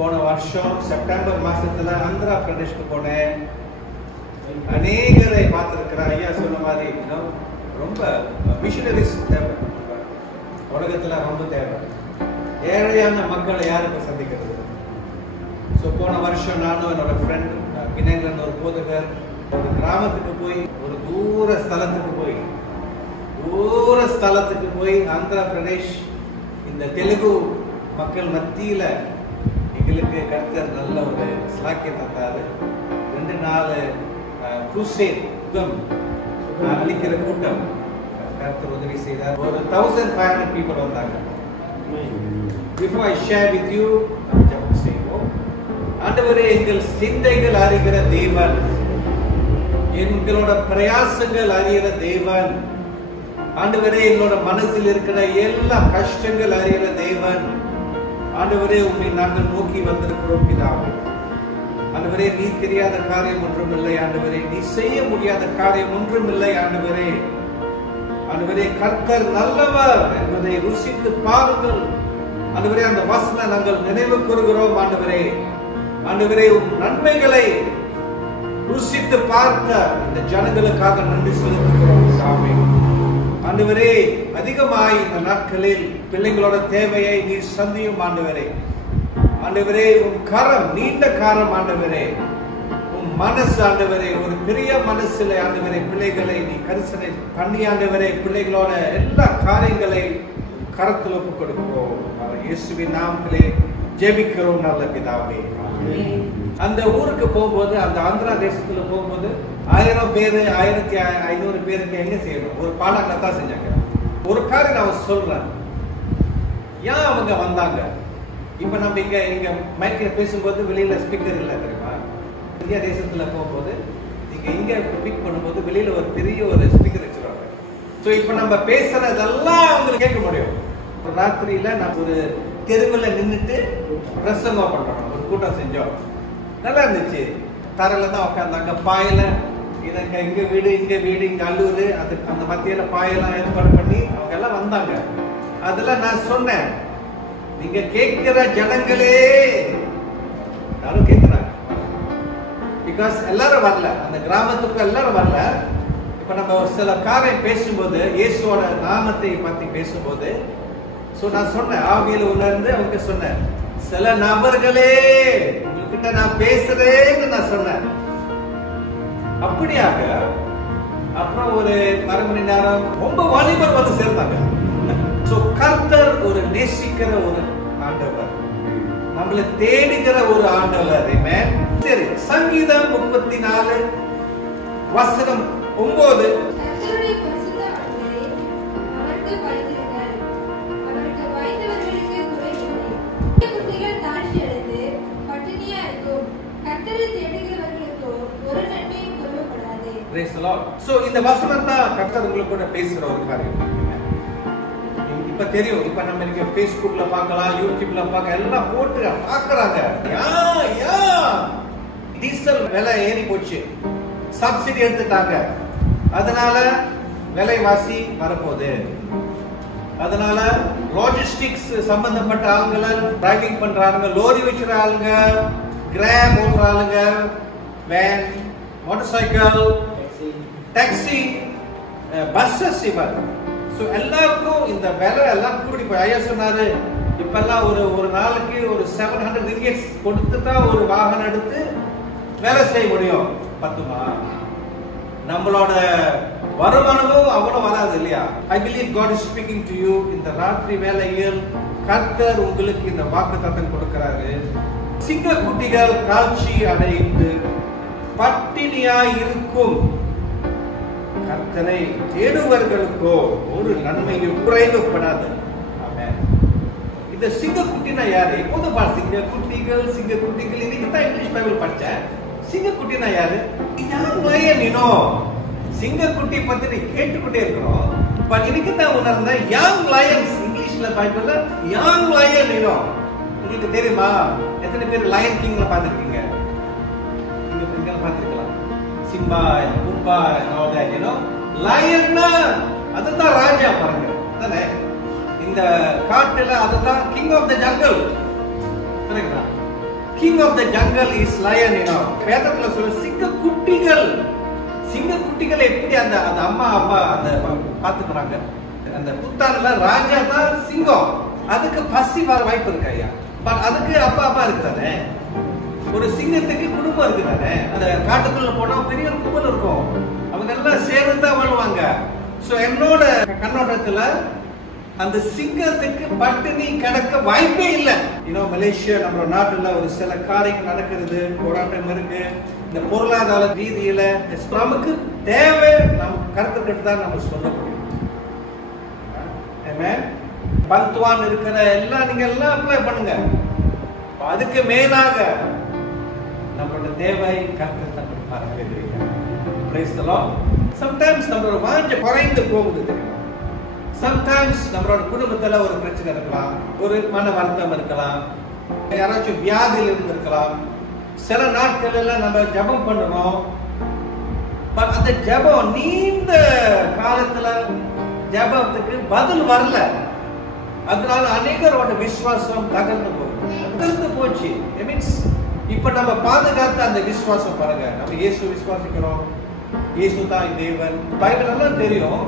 போன வருஷம் செப்டம்பர் மாசத்துல ஆந்திரா பிரதேஷ்க்கு போனேன். அநேகரை பார்த்திருக்கிறேன். ஐயா சொன்ன மாதிரி ரொம்ப மிஷனரிஸ் தேவை, உலகத்துல ரொம்ப தேவை. ஏழையான மக்களை யாருக்கு சந்திக்கிறது? ஸோ போன வருஷம் நானும் என்னோட ஃப்ரெண்ட் வினேந்திரன் ஒரு போதகர் ஒரு கிராமத்துக்கு போய், ஒரு தூர ஸ்தலத்துக்கு போய் ஆந்திரா பிரதேஷ் இந்த தெலுங்கு மக்கள் மத்தியில எங்களுக்கு கர்த்தர் நல்ல ஒரு ஸ்லாக்கியம் தந்தாரு. 2 நாள் குருசேட் அளிக்கிற கூட்டம் கர்த்தர் உதவி செய்தார். ஒரு 1500 people வந்தாங்க. Before I share with you, ஜெபம் செய்வோம். ஆண்டவரே, எங்கள் சிந்தைகள் அறிகிற தேவன், எங்களோட பிரயாசங்கள் அறிகிற தேவன், ஆண்டவரே எங்களோட மனசில் இருக்கிற எல்லா கஷ்டங்கள் அறிகிற தேவன், ஆண்டவரே உம்மை நாங்கள் நோக்கி வந்திருக்கிறோம் பிதாவே. ஆண்டவரே, நீ தெரியாத காரியம் ஒன்றும் இல்லை. ஆண்டவரே, நீ செய்ய முடியாத காரியம் ஒன்றும் இல்லை. ஆண்டவரே, ஆண்டவரே கர்த்தர் நல்லவர் என்பதை ருசித்து பாருங்கள். ஆண்டவரே, அந்த வசனம் நாங்கள் நினைவு கூறுகிறோம். ஆண்டவரே, ஆண்டவரே உம் நன்மைகளை ருசித்து பார்த்த இந்த ஜனங்களுக்காக நன்றி செலுத்துகிறோம். ஆண்டவரே, அதிகமாய் இந்த நாட்களில் பிள்ளைங்களோட தேவையை நீர் சந்தியும். ஆண்டவரே, ஆண்டவரே உன் கரம் நீண்ட காரம். ஆண்டவரே, உன் மனசு ஆண்டவரே ஒரு பெரிய மனசுல ஆண்டவரே பிள்ளைகளை நீ கரிசனை பண்ணி ஆண்டவரே பிள்ளைகளோட எல்லா காரியங்களை கரத்தில் ஒப்புக் கொடுக்கிறோம். இயேசுவின் நாமத்திலே ஜெபிக்கிறோம் நல்ல பிதாவே. அந்த ஊருக்கு போகும்போது, அந்த ஆந்திரா தேசத்துல போகும்போது 1000 பேரு 1500 பேருக்கு எங்க செய்யணும்? ஒரு பாடங்களை தான் செஞ்சாங்க. ஒரு காரியம் நான் சொல்றேன், ஏன் அவங்க வந்தாங்க? இப்ப நம்ம இங்க மைக்ல பேசும்போது வெளியில ஸ்பீக்கர் இல்ல தெரியுமா? இந்தியா தேசத்துல போகும்போது நீங்க இங்க பிக் பண்ணும்போது வெளியில ஒரு பெரிய ஒரு ஸ்பீக்கர் வச்சிருவாங்க. சோ இப்ப நம்ம பேசுறதெல்லாம் அவங்களுக்கு கேட்க முடியும். ஒரு ராத்திரியில நான் ஒரு தெருவில் நின்றுட்டு பிரசங்கம் பண்றோம். ஒரு கூட்டம் செஞ்சோம், நல்லா இருந்துச்சு. தரையில தான் உட்காந்தாங்க, பாயில இங்க வீடு இங்க அல்லூர், அந்த மத்தியில பாயெல்லாம் ஏற்பாடு பண்ணி அவங்க எல்லாம் வந்தாங்க. அதுல நான் சொன்னேன், நீங்க கேட்கிற ஜனங்களே யாரும் கேட்கிறாங்க. பிகாஸ் எல்லாரும் வரல, அந்த கிராமத்துக்கு எல்லாரும் வரல. இப்ப நம்ம ஒரு சில காரியம் பேசும்போது, இயேசுவோட நாமத்தை பத்தி பேசும்போது, நான் சொன்னேன், ஆவியில உணர்ந்து அவங்க சொன்னேன், சில நபர்களே உங்ககிட்ட நான் பேசுறேன்னு நான் சொன்னேன். அப்படியாக அப்புறம் ஒரு 1/2 மணி நேரம் ரொம்ப வாலிபர் வந்து சேர்ந்தாங்க. கர்த்தர் ஒரு நேசிக்கிற ஒரு ஆண்டவர், நம்மளை தேடுகிற ஒரு ஆண்டவர். சரி, சங்கீதம் 34 வசனம் 9. இந்த வசனம் தான் கர்த்தர் உங்களுக்கு கூட பேசுற ஒரு காரியம். இப்ப தெரியும், இப்ப நம்ம இங்க Facebookல பார்க்கலாம், யூடியூப்ல பார்க்க எல்லாம் போட்டு பாக்குறாங்க. டீசல் விலை ஏறி போச்சு, சப்சிடி எடுத்துட்டாங்க, அதனால விலைவாசி வரப்போகுது. அதனால லாஜிஸ்டிக்ஸ் சம்பந்தப்பட்ட ஆளுங்களை டிரைவிங் பண்றாங்க, லோரி வச்சுற ஆளுங்க, கிராப் ஓட்டுற ஆளுங்க, van, motor cycle, taxi, buses, எல்லாருக்கும் இந்த விலை எல்லாம் கூடி போய். ஐயா சொன்னாரு, இப்பெல்லாம் ஒரு நாளைக்கு ஒரு 700 ringgit கொடுத்து தான் ஒரு வாகனம் எடுத்து வேலை செய்ய முடியும். பத்துமா? நம்மளோட வருமானமும் அவ்வளவு வராது இல்லையா? I believe God is speaking to you. இந்த ராத்திரி வேளையில் கர்த்தர் உங்களுக்கு இந்த வாக்குத்தத்தம் கொடுக்கிறாரு. சிங்கக்குட்டிகள் காட்சி அடைந்து பட்டினியாய் இருக்கும் கர்த்தரை தேடுவர்களுக்கோ ஒரு நன்மையும் குறைவுபடாது. இந்த சிங்கக்குட்டினா யாரு? எப்போதும் சிங்கக்குட்டிகள் இன்னைக்கு தான் இங்கிலீஷ் பைபிள் படிச்சேன். சிங்கக்குட்டினா யாரு? சிங்கக்குட்டி பத்தி நீ கேட்டுக்கிட்டே இருக்கிறோம். இன்னைக்கு தான் உணர்ந்த யங் லயன்ஸ், இங்கிலீஷ்ல பைபிள்ல யங் லயன். உங்களுக்கு தெரியுமா? எத்தனை பேர் லயன் கிங்ல பாத்துருக்கீங்க? நீங்க பாத்துருக்கலாம். சிம்பா, பும்பா, லயன்னா அதுதான் ராஜா பாருங்க தானே. இந்த காட்டுல அதுதான் கிங் ஆஃப் த ஜங்கல். கரெக்டா? King of the jungle is lion, you know. வேதத்துல சொல்ல சிங்கக்குட்டிகள் எப்படி அந்த அம்மா அப்பா அந்த பாத்துக்கிறாங்க. அந்த புத்தான்ல ராஜா தான் சிங்கம். அதுக்கு பசி வர வாய்ப்பு இருக்கு ஐயா. பட் அதுக்கு அப்பா இருக்குதானே. ஒரு சிங்கத்துக்கு குடும்பம் இருக்குதானே. அந்த காட்டுக்குள்ள போனா பெரிய ஒரு கும்பல் இருக்கும். அவங்க எல்லாம் சேர்ந்து தான் வாழுவாங்க. சோ என்னோட கண்ணோட்டத்துல அந்த சிங்கத்துக்கு பட்டினி கிடக்க வாய்ப்பே இல்லை. இன்னும் மலேசியா நம்மளோட நாட்டுல ஒரு சில காரியங்கள் நடக்கிறது, போராட்டம் இருக்கு. இந்த பொருளாதார ரீதியில நமக்கு தேவை நம்ம கருத்துக்கிட்டு தான் நம்ம சொல்ல முடியும். பந்துவான் இருக்கிற எல்லாம் நீங்க எல்லாம் அப்ளை பண்ணுங்க. அதுக்கு மேலாக நம்மளோட தேவை கருத்து சம்டைம்ஸ் நம்மளோட வாஞ்ச குறைந்து போகுது தெரியுமா. சம்டைம்ஸ் நம்மளோட குடும்பத்துல ஒரு பிரச்சனை இருக்கலாம், ஒரு மன வருத்தம் இருக்கலாம், யாராச்சும் வியாதியில் இருந்திருக்கலாம். சில நாட்கள் எல்லாம் நம்ம ஜபம் பண்ணணும். பட் அந்த ஜபம் நீண்ட காலத்துல ஜபத்துக்கு பதில் வரல. அதனால அநேகரோட விசுவாசம் தகர்ந்து போச்சு. இப்ப நம்ம பாதுகாத்த அந்த விசுவாசம் பாருங்க. நம்ம இயேசு விசுவாசிக்கிறோம், இயேசு தான் தேவன், பைபிள் எல்லாம் தெரியும்.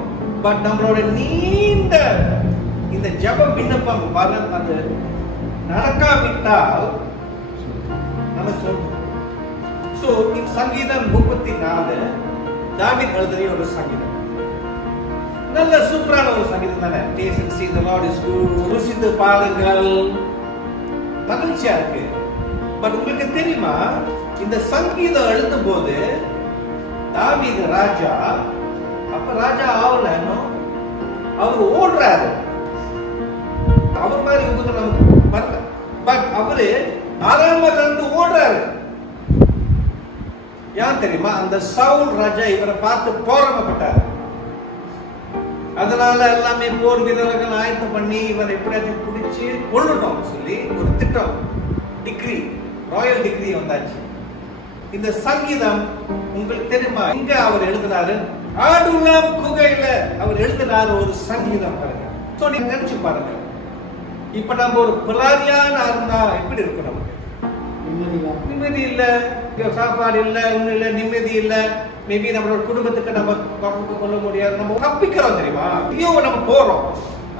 பட் நம்மளோட நீண்ட இந்த ஜப விண்ணப்பம் அது நடக்காவிட்டால் நம்ம சொல்றோம். சோ இந்த சங்கீதம் 34 தாவீது எழுதிய ஒரு சங்கீதம். நல்ல சூப்பரான ஒரு சங்கீதம் தானே. Taste and see the Lord is good. ருசித்து பாருங்கள், மகிழ்ச்சியா இருக்கு. பட் உங்களுக்கு தெரியுமா, இந்த சங்கீதம் எழுதும் போது தாவீது ராஜா அப்ப ராஜா ஆகல, அவர் ஓடுறாரு. அவர் மாதிரி நமக்கு வரல. பட் அவரு ஆறாமல இருந்து ஓடுறாரு. ஏன் தெரியுமா, அந்த சவுல் ராஜா இவரை பார்த்து போராடப்பட்டார். அதனால எல்லாமே போர் வீரர்கள் ஆயத்தம் பண்ணி இவர் எப்படியாச்சும் பிடிச்சு கொள்ளணும் சொல்லி ஒரு திட்டம், டிகிரி, ராயல் டிகிரி வந்தாச்சு. இந்த சங்கீதம் உங்களுக்கு தெரியுமா, இங்க அவர் எழுதினாரு ஆடுலாம் குகையில அவர் எழுதினார் ஒரு சங்கீதம் பாருங்க. சோ நீங்க நினைச்சு பாருங்க, இப்ப நம்ம ஒரு பிளாரியான இருந்தா எப்படி இருக்கும்? நமக்கு நிம்மதி இல்ல, சாப்பாடு இல்ல, ஒண்ணு இல்ல, நிம்மதி இல்ல. மேபி நம்மளோட குடும்பத்துக்கு நம்ம பங்கு கொள்ள முடியாது, நம்ம தப்பிக்கிறோம் தெரியுமா, ஐயோ நம்ம போறோம்.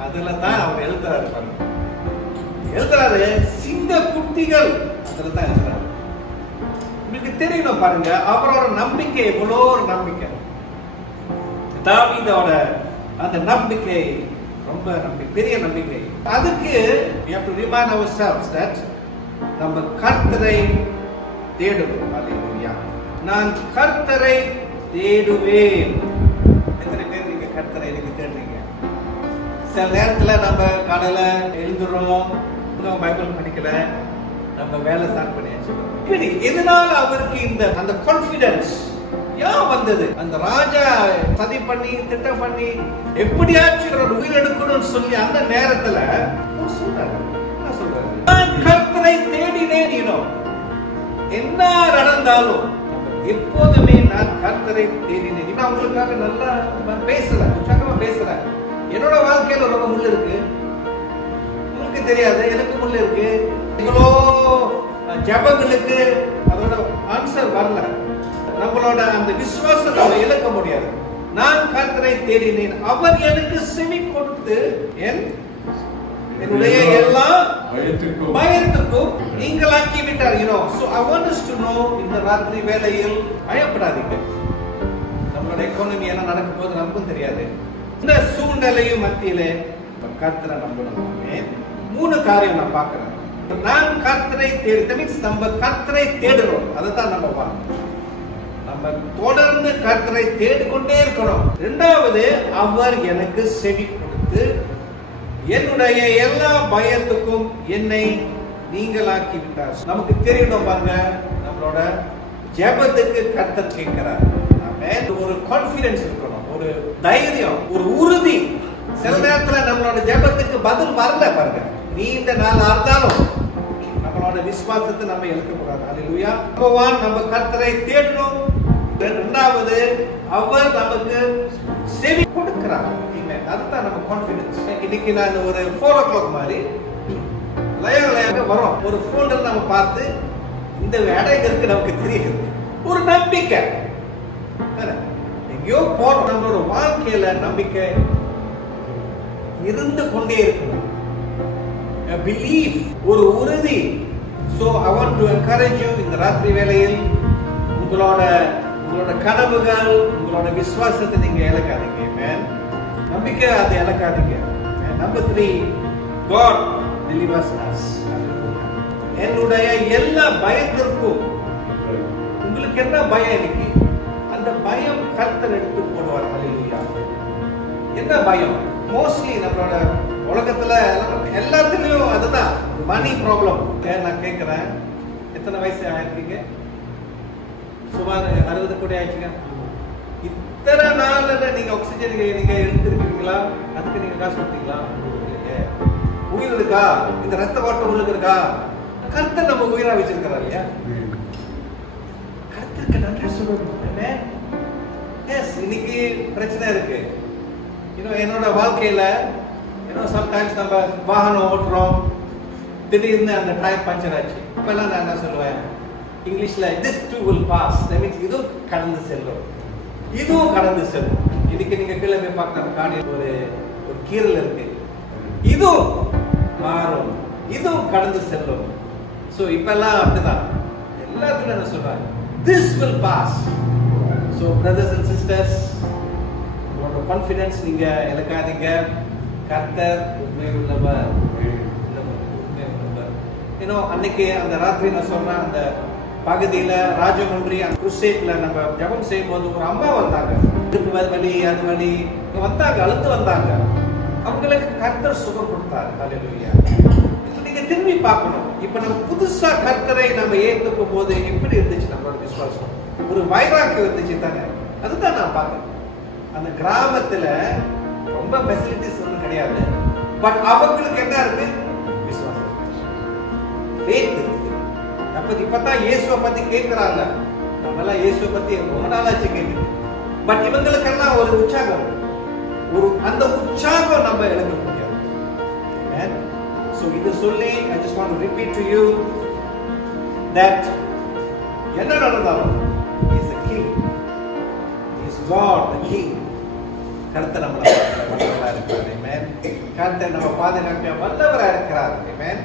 அதுல தான் அவர் எழுதுறாரு பாருங்க. எழுதுறாரு சிங்க குட்டிகள், அதுல தான் எழுதுறாரு. உங்களுக்கு தெரியணும் பாருங்க, அவரோட நம்பிக்கை எவ்வளோ ஒரு நம்பிக்கை. தாவீதோட அந்த நம்பிக்கை ரொம்ப பெரிய நம்பிக்கை. அதுக்கு we have to remind ourselves that நம்ம கர்த்தரை தேடுவோம். அல்லேலூயா. நான் கர்த்தரை தேடுவேன். எத்தனை பேர் நீங்க கர்த்தரை நீங்க தேடுறீங்க? சில நேரத்துல நம்ம காலையில எழுந்துறோம், பைபிள் படிக்கல, நம்ம வேலை ஸ்டார்ட் பண்ணியாச்சு. எதனால அவருக்கு இந்த அந்த கான்ஃபிடன்ஸ் ஏன் வந்தது? அந்த ராஜா சதி பண்ணி திட்டம் பண்ணி எப்படியாச்சும் உயிர் எடுக்கணும்னு சொல்லி அந்த நேரத்துல சொல்றாரு, நான் கர்த்தரை தேடினேன். என்ன நடந்தாலும் எப்போதுமே நான் கர்த்தரை தேடினேன். நான் உங்களுக்காக நல்லா பேசுறேன், உற்சாகமா பேசுறேன். என்னோட வாழ்க்கையில ரொம்ப முள்ளு இருக்கு, உங்களுக்கு தெரியாது, எனக்கு முள்ளு இருக்கு. இவ்வளோ ஜபங்களுக்கு அதோட ஆன்சர் வரல. நம்மளோட அந்த விசுவாசம் நம்ம இழக்க முடியாது. நான் கர்த்தரை தேடினேன், அவர் எனக்கு செவி கொடுத்து என்னுடைய எல்லா பயத்துக்கும் நீங்களாக்கி விட்டார். So I want us to know, இந்த ராத்திரி வேளையில் பயப்படாதீங்க. நம்மளோட எக்கானமி என்ன நடக்க போது நமக்கும் தெரியாது. இந்த சூழ்நிலையும் மத்தியிலே கர்த்தரை நம்பணும். 3 காரியம் நான் பார்க்கிறேன். நான் கர்த்தரை தேடி, நம்ம கர்த்தரை தேடுறோம், அதுதான் நம்ம பார்க்கணும். நம்ம தொடர்ந்து கர்த்தரை தேடிக்கொண்டே இருக்கணும். இரண்டாவது, அவர் எனக்கு செவி கொடுத்து என்னுடைய எல்லா பயத்துக்கும் என்னை நீங்களாக்கி விட்டார். நமக்கு தெரியணும் பாருங்க, நம்மளோட ஜெபத்துக்கு கர்த்தர் கேட்கிறார். ஒரு கான்ஃபிடன்ஸ் இருக்கணும், ஒரு தைரியம், ஒரு உறுதி. சில நேரத்துல நம்மளோட ஜெபத்துக்கு பதில் வரல பாருங்க, நீண்ட நாள் ஆர்ந்தாலும் நம்மளோட விசுவாசத்தை நம்ம இழக்க கூடாது. அல்லேலூயா. நம்ம கர்த்தரை தேடணும். இரண்டாவது, அவர் நமக்கு செவி கொடுக்கிறார். அதுதான் நம்ம கான்ஃபிடன்ஸ். இன்னைக்கு நான் ஒரு 4 o'clock மாதிரி லயாக வரும், ஒரு போல்டர் நம்ம பார்த்து இந்த இடம் இருக்கு நமக்கு தெரியுது. ஒரு நம்பிக்கை எங்கேயோ போற நம்மளோட வாழ்க்கையில நம்பிக்கை இருந்து கொண்டே இருக்கணும். பிலீவ், ஒரு உறுதி. So I want to encourage you இந்த ராத்திரி வேளையில் உங்களோட கனவுகள், உங்களோட விசுவாசத்தை நீங்க இழக்காதீங்க. Amen. நம்பிக்கை அதை இழக்காதீங்க. Number 3, God delivers us. என்னுடைய எல்லா பயத்திற்கும், உங்களுக்கு என்ன பயம் இன்னைக்கு, அந்த பயம் கர்த்தர் எடுத்து போடுவார். ஹல்லேலூயா. என்ன பயம்? மோஸ்ட்லி நம்மளோட உலகத்துல எல்லாத்துலயும் அதுதான் மணி ப்ராப்ளம். நான் கேட்கிறேன், எத்தனை வயசு ஆயிருக்கீங்க? சுமார் 60 கோடி ஆயிடுச்சுங்க. இத்தனை நாள்ல நீங்க ஆக்சிஜன் நீங்க எடுத்துருக்கீங்களா? அதுக்கு நீங்க காசு கொடுத்தீங்களா? உயிர் இருக்கா? இந்த ரத்த ஓட்டம் உங்களுக்கு இருக்கா? கர்த்தர் நம்ம உயிரா வச்சிருக்கிறார் இல்லையா? கர்த்தருக்கு நன்றி சொல்லணும். இன்னைக்கு பிரச்சனை இருக்கு. என்னோட வாழ்க்கையில சம்டைம்ஸ் நம்ம வாகனம் ஓட்டுறோம், திடீர்னு அந்த டயர் பஞ்சர் ஆச்சு. இப்பெல்லாம் நான் என்ன சொல்லுவேன் இங்கிலீஷ்ல, this too will pass. That means இதுவும் கடந்து செல்லும், இதுவும் கடந்து செல்லும். இன்னைக்கு நீங்க கீழே போய் பார்க்கற காணியில் ஒரு கீரல் இருக்கு, இதுவும் மாறும், இதுவும் கடந்து செல்லும். ஸோ இப்பெல்லாம் அப்படிதான் எல்லாத்துக்கும் என்ன சொல்றாங்க, this will pass. So brothers and sisters, உங்களோட கான்ஃபிடன்ஸ் நீங்க இழக்காதீங்க. கர்த்தர் உண்மை உள்ளவர். அன்னைக்கு அந்த ராத்திரி நான் சொல்றேன், அந்த பகுதியில ராஜமன்றி அந்த குருஷேட்ல நம்ம ஜபம் செய்யும் போது ஒரு அம்மா வந்தாங்க. இடுப்பு வலி, அது வலி வந்தாங்க, அழுத்து வந்தாங்க. அவங்களுக்கு கர்த்தர் சுகம் கொடுத்தாரு. ஹல்லேலூயா. நீங்க திரும்பி பார்க்கணும். இப்ப நம்ம புதுசா கர்த்தரை நம்ம ஏத்துக்கும் போது எப்படி இருந்துச்சு நம்மளோட விசுவாசம்? ஒரு வைராக்கியம் இருந்துச்சு தானே? அதுதான் நான் பார்த்தேன். அந்த கிராமத்துல ரொம்ப ஃபெசிலிட்டிஸ் ஒன்றும் கிடையாது, பட் அவங்களுக்கு என்ன இருக்கு? விசுவாசம், ஃபேத் இருக்கு. இப்பதான் இயேசுவை பத்தி கேட்கிறாங்க. நம்ம எல்லாம் இயேசுவை பத்தி ரொம்ப நாளாச்சு கேட்குது. பட் இவங்களுக்கெல்லாம் ஒரு உற்சாகம், அந்த உற்சாகம் நம்ம இழக்க முடியாது. So இது சொல்லி I just want to repeat to you that என்ன நடந்தாலும் he is the king, he is God the king. கர்த்தர் நம்மள வல்லவரா இருக்கிறார். Amen. கர்த்தர் நம்ம பாதுகாக்க வல்லவரா இருக்கிறார். Amen.